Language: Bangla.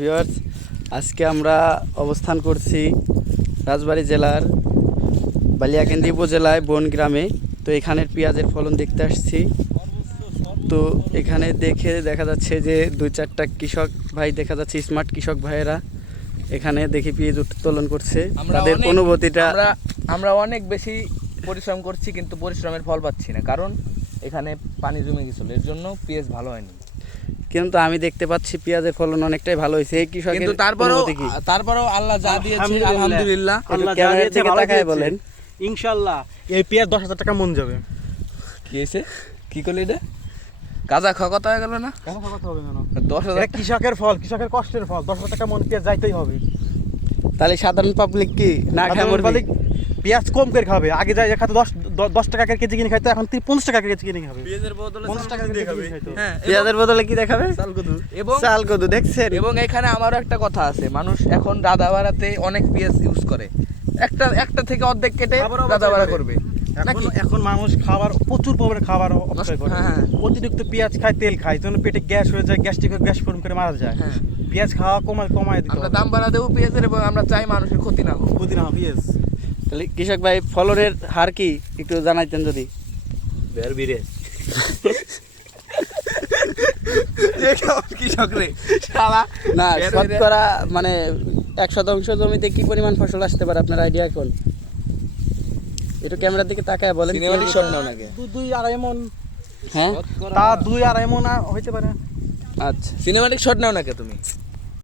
ভিউয়ার্স, আজকে আমরা অবস্থান করছি রাজবাড়ী জেলার বালিয়াকান্দি উপজেলায় বন গ্রামে। তো এখানের পেঁয়াজের ফলন দেখতে আসছি। তো এখানে দেখা যাচ্ছে যে 2-4টা কৃষক ভাই দেখা যাচ্ছে, স্মার্ট কৃষক ভাইয়েরা এখানে দেখি পেঁয়াজ উত্তোলন করছে। তাদের অনুভূতিটা আমরা অনেক বেশি পরিশ্রম করছি, কিন্তু পরিশ্রমের ফল পাচ্ছি না, কারণ এখানে পানি জমে গেছিল, এর জন্য পেঁয়াজ ভালো হয়নি। কিন্তু আমি দেখতে পাচ্ছি পেঁয়াজের ফলন অনেকটাই ভালো হয়েছে। এই কৃষকের কিন্তু তারপরেও আল্লাহ যা দিয়েছে আলহামদুলিল্লাহ। আল্লাহ যা ক্যামেরা দিয়েছে থেকে ভালো তাকায় দিয়েছে। বলেন, ইনশাআল্লাহ এই পেঁয়াজ 10,000 টাকা মন যাবে। কি হয়েছে, কি করলি এটা কাজা খাওয়া কথা হয়ে গেল না? কেন কথা হবে কেন? 10,000 এটা কৃষকের ফল, কৃষকের কষ্টের ফল। 10,000 টাকা মন পেঁয়াজ যাইতেই হবে। তাহলে সাধারণ পাবলিক কি না খায় সাধারণ মরবে? পাবলিক পেঁয়াজ কম করে খাবে। আগে যাই খাতে 10 টাকা কেজি কিনে খাইতো, এখন 50 টাকা কেজি কিনে খাবে। পেঁয়াজের বদলে 50 টাকা কেজি কিনে খাইতো। হ্যাঁ, পেঁয়াজের বদলে কি দেখাবে? এবং চাল কদু দেখছেন? এবং এখানে আমারও একটা কথা আছে, মানুষ এখন রাধা বাড়াতে অনেক পেঁয়াজ ইউজ করে, একটা থেকে অর্ধেক কেটে আবারও রাধা বাড়া অপচয় করবে নাকি? এখন মানুষ প্রচুর পরিমাণে খাবার অপচয় করে। হ্যাঁ। অতিরিক্ত পেঁয়াজ খায়, তেল খায়, এই জন্য পেটে গ্যাস হয়ে যায়, গ্যাস ফর্ম করে মারা যায়। হ্যাঁ। পেঁয়াজ খাওয়া কমায় দিতে আমরা হবে। দাম বাড়া দেবো পেঁয়াজের, এবং আমরা চাই মানুষের ক্ষতি না হোক। প্রতিদিন পেঁয়াজ তাহলে কৃষক ভাই ফলনের হার কি একটু জানাইতেন যদি? কৃষক রে শালা, না, বের হয়ে শতকরা মানে 1% জমিতে কি পরিমাণ ফসল আসতে পারে আপনার আইডিয়া এখন? একটু ক্যামেরার দিকে তাকায় বলেন। সিনেমাটিক শট নাও নাকি? 2-2.5 মন, হ্যাঁ, তা 2-2.5 মন হইতে পারে। আচ্ছা। সিনেমাটিক শট নাও নাকি তুমি?